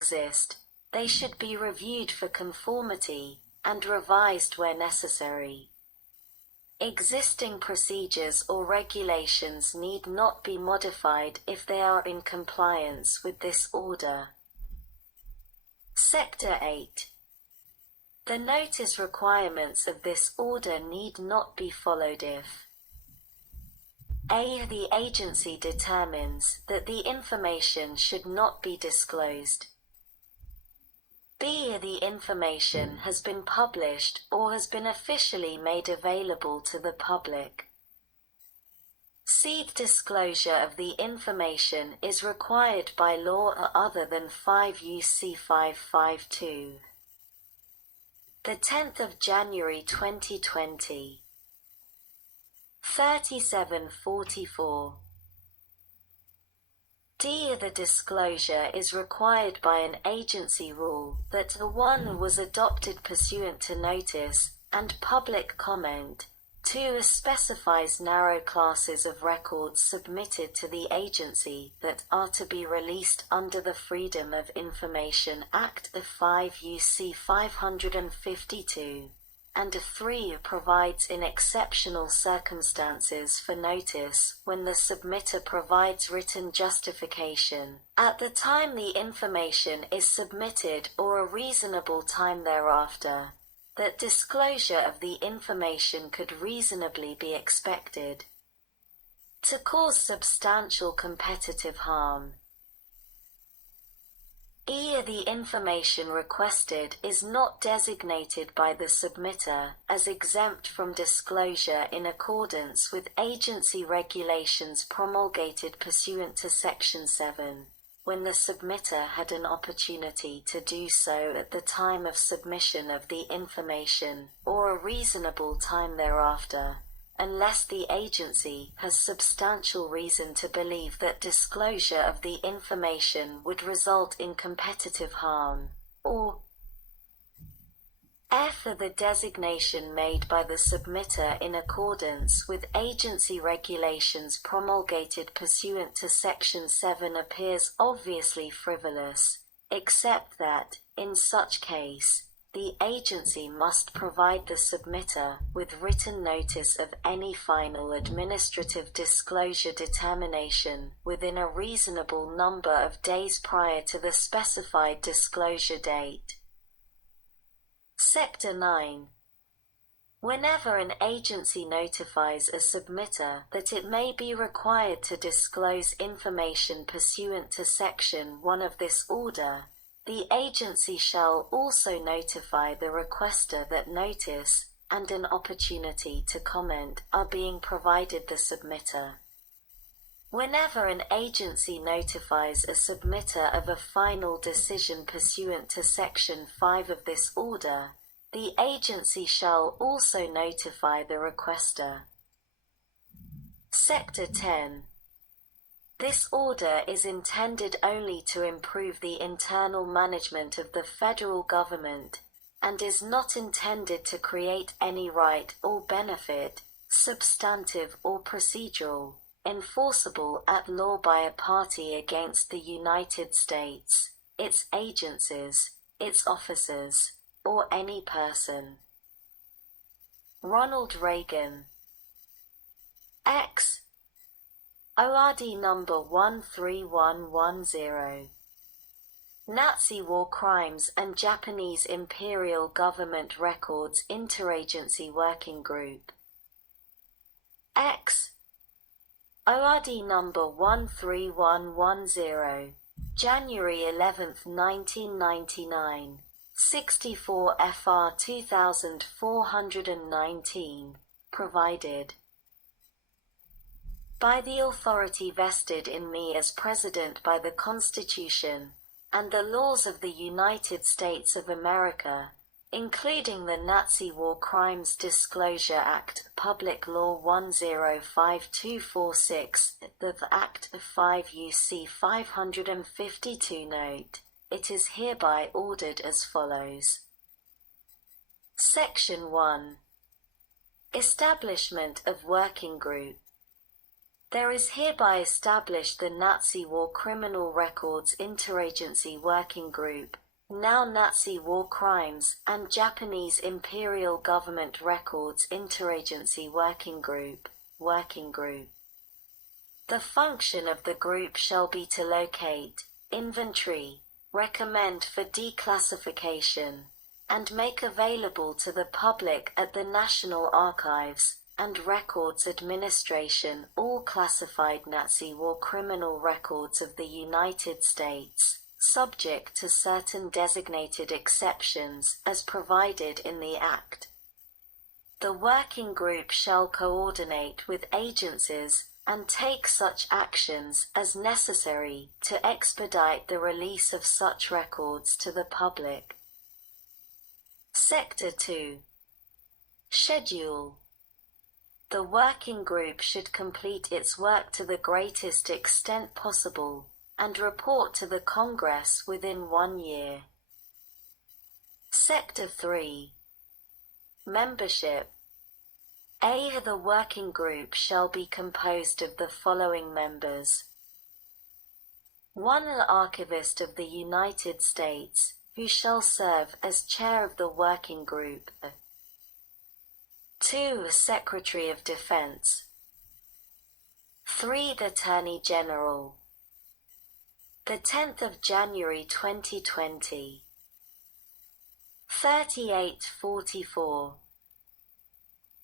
exist, they should be reviewed for conformity, and revised where necessary. Existing procedures or regulations need not be modified if they are in compliance with this order. Sector 8. The notice requirements of this order need not be followed if A. The agency determines that the information should not be disclosed. B. The information has been published or has been officially made available to the public. C. Disclosure of the information is required by law or other than 5 U.C. 552. The 10th of January 2020. 3744. D. The disclosure is required by an agency rule that the one was adopted pursuant to notice and public comment. 2. Specifies narrow classes of records submitted to the agency that are to be released under the Freedom of Information Act of 5 U.C. 552. And 3. Provides in exceptional circumstances for notice when the submitter provides written justification at the time the information is submitted or a reasonable time thereafter, that disclosure of the information could reasonably be expected to cause substantial competitive harm. E. The information requested is not designated by the submitter as exempt from disclosure in accordance with agency regulations promulgated pursuant to Section 7, when the submitter had an opportunity to do so at the time of submission of the information or a reasonable time thereafter, unless the agency has substantial reason to believe that disclosure of the information would result in competitive harm, or F. The designation made by the submitter in accordance with agency regulations promulgated pursuant to Section 7 appears obviously frivolous, except that, in such case, the agency must provide the submitter with written notice of any final administrative disclosure determination within a reasonable number of days prior to the specified disclosure date. Sector 9. Whenever an agency notifies a submitter that it may be required to disclose information pursuant to Section 1 of this order, the agency shall also notify the requester that notice and an opportunity to comment are being provided the submitter. Whenever an agency notifies a submitter of a final decision pursuant to Section 5 of this order, the agency shall also notify the requester. Sector 10. This order is intended only to improve the internal management of the federal government, and is not intended to create any right or benefit, substantive or procedural, enforceable at law by a party against the United States, its agencies, its officers, or any person. Ronald Reagan. X. ORD number 13110. Nazi War Crimes and Japanese Imperial Government Records Interagency Working Group. X. ORD number 13110. January 11, 1999. 64 FR 2419. Provided by the authority vested in me as President by the Constitution and the laws of the United States of America, including the Nazi War Crimes Disclosure Act, Public Law 105246, the Act of 5 U.C. 552 Note. It is hereby ordered as follows. Section 1. Establishment of Working Group. There is hereby established the Nazi War Criminal Records Interagency Working Group, now Nazi War Crimes, and Japanese Imperial Government Records Interagency Working Group. The function of the group shall be to locate, inventory, recommend for declassification, and make available to the public at the National Archives and Records Administration all classified Nazi war criminal records of the United States, subject to certain designated exceptions as provided in the Act. The working group shall coordinate with agencies and take such actions as necessary to expedite the release of such records to the public. Sector 2. Schedule. The working group should complete its work to the greatest extent possible and report to the Congress within 1 year. Sector 3. Membership. A. The working group shall be composed of the following members. 1. An archivist of the United States, who shall serve as chair of the working group. 2. A Secretary of Defense. 3. The Attorney General. The 10th of January 2020. 3844.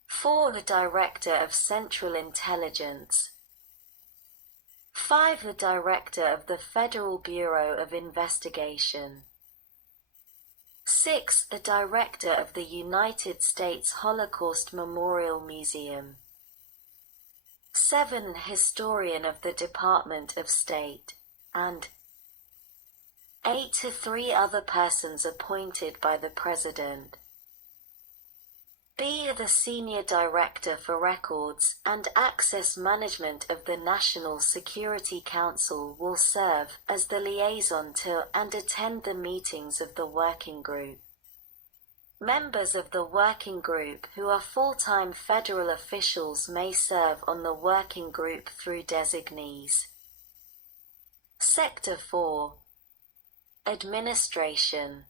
4. The Director of Central Intelligence. 5. The Director of the Federal Bureau of Investigation. 6. The Director of the United States Holocaust Memorial Museum. 7. Historian of the Department of State, and 8. To 3 other persons appointed by the President. B. The Senior Director for Records and Access Management of the National Security Council will serve as the liaison to and attend the meetings of the working group. Members of the working group who are full-time federal officials may serve on the working group through designees. Sector 4. Administration.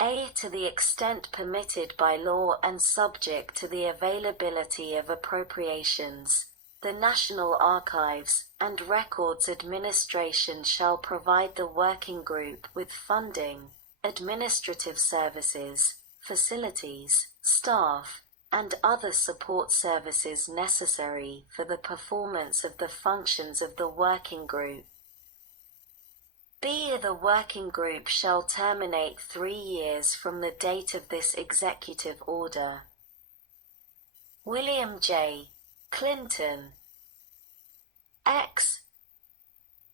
A. To the extent permitted by law and subject to the availability of appropriations, the National Archives and Records Administration shall provide the working group with funding, administrative services, facilities, staff, and other support services necessary for the performance of the functions of the working group. B. The working group shall terminate 3 years from the date of this executive order. William J. Clinton, X.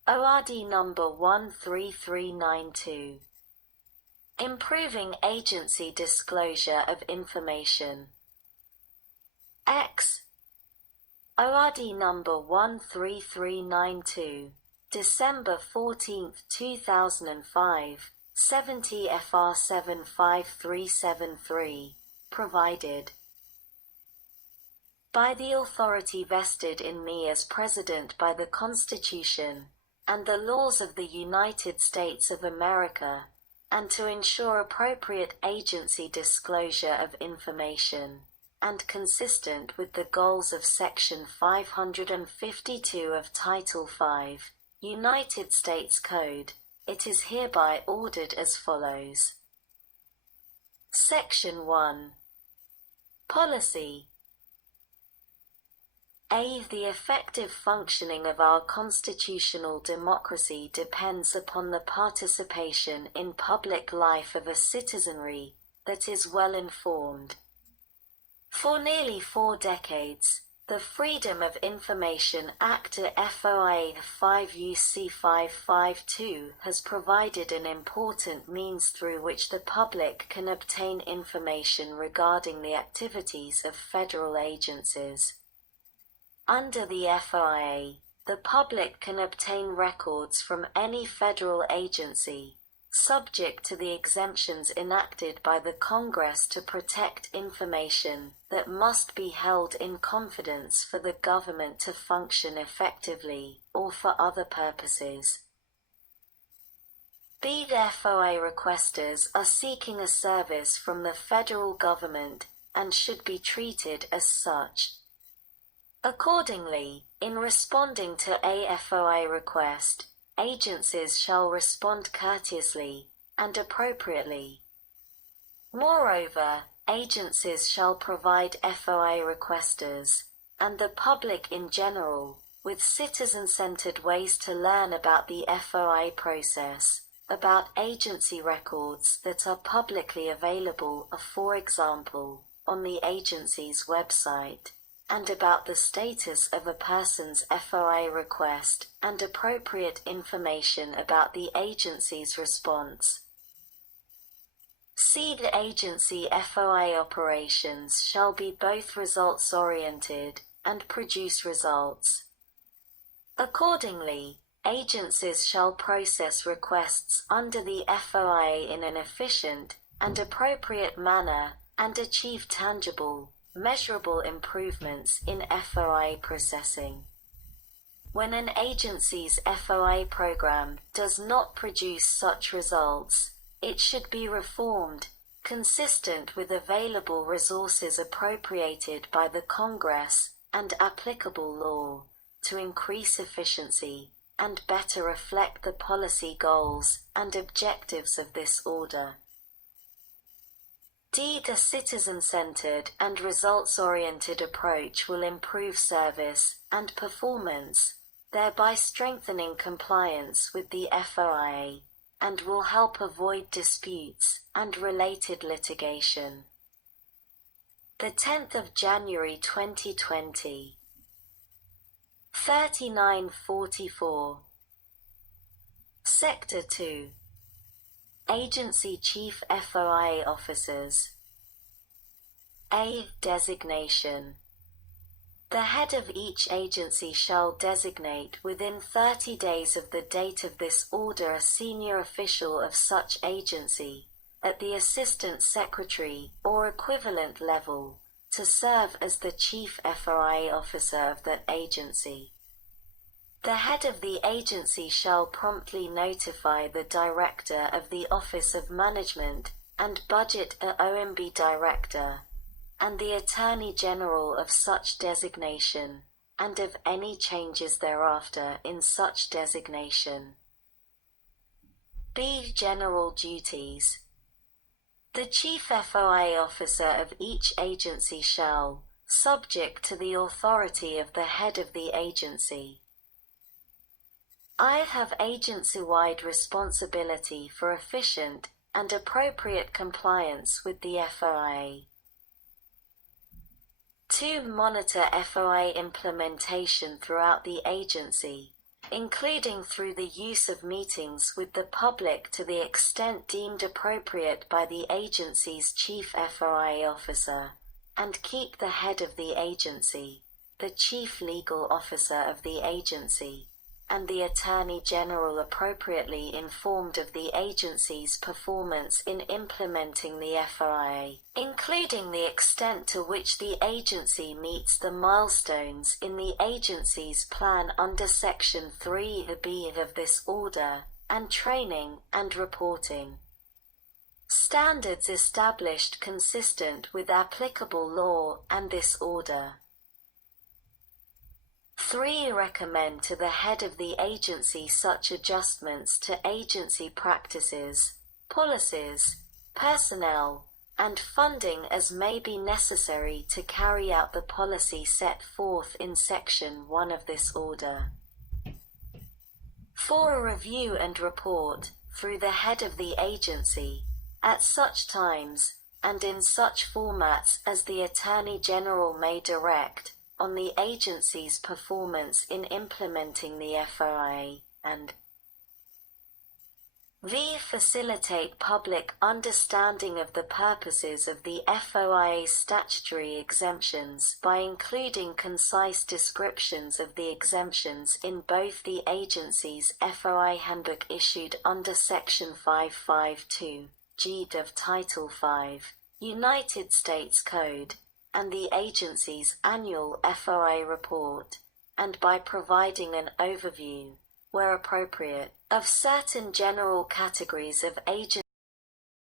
ORD number 13392. Improving Agency Disclosure of Information. X. ORD number 13392. December 14, 2005, 70 FR 75373, provided by the authority vested in me as President by the Constitution and the laws of the United States of America, and to ensure appropriate agency disclosure of information, and consistent with the goals of Section 552 of Title V, United States Code, it is hereby ordered as follows. Section 1. Policy. A. The effective functioning of our constitutional democracy depends upon the participation in public life of a citizenry that is well informed. For nearly 4 decades, the Freedom of Information Act FOIA 5 UC 552 has provided an important means through which the public can obtain information regarding the activities of federal agencies. Under the FOIA, the public can obtain records from any federal agency, subject to the exemptions enacted by the Congress to protect information that must be held in confidence for the government to function effectively, or for other purposes. B. FOA requesters are seeking a service from the federal government and should be treated as such. Accordingly, in responding to a FOA request, agencies shall respond courteously and appropriately. Moreover, agencies shall provide FOA requesters, and the public in general, with citizen-centered ways to learn about the FOA process, about agency records that are publicly available, for example, on the agency's website, and about the status of a person's FOA request, and appropriate information about the agency's response. C. The agency FOA operations shall be both results-oriented and produce results. Accordingly, agencies shall process requests under the FOA in an efficient and appropriate manner and achieve tangible, measurable improvements in FOA processing. When an agency's FOA program does not produce such results, it should be reformed, consistent with available resources appropriated by the Congress and applicable law, to increase efficiency and better reflect the policy goals and objectives of this order. D. The citizen-centered and results-oriented approach will improve service and performance, thereby strengthening compliance with the FOA, and will help avoid disputes and related litigation. The 10th of January 2020. 3944. Sector 2. Agency Chief FOA Officers. A. Designation. The head of each agency shall designate within 30 days of the date of this order a senior official of such agency, at the Assistant Secretary or equivalent level, to serve as the Chief FOA Officer of that agency. The head of the agency shall promptly notify the Director of the Office of Management and Budget OMB Director, and the Attorney General of such designation, and of any changes thereafter in such designation. B. General duties. The Chief FOA Officer of each agency shall, subject to the authority of the head of the agency, I have agency-wide responsibility for efficient and appropriate compliance with the FOA. 2. Monitor FOA implementation throughout the agency, including through the use of meetings with the public to the extent deemed appropriate by the agency's Chief FOA Officer, and keep the head of the agency, the Chief Legal Officer of the agency, and the Attorney General appropriately informed of the agency's performance in implementing the FOA, including the extent to which the agency meets the milestones in the agency's plan under Section 3b of this order, and training and reporting. Standards established consistent with applicable law and this order. 3. Recommend to the head of the agency such adjustments to agency practices, policies, personnel, and funding as may be necessary to carry out the policy set forth in Section 1 of this order. 4. A review and report, through the head of the agency, at such times, and in such formats as the Attorney General may direct, on the agency's performance in implementing the FOA, and Facilitate public understanding of the purposes of the FOIA statutory exemptions by including concise descriptions of the exemptions in both the agency's FOIA handbook issued under Section 552(g) of Title V, United States Code, and the agency's annual FOIA report, and by providing an overview, where appropriate, of certain general categories of agency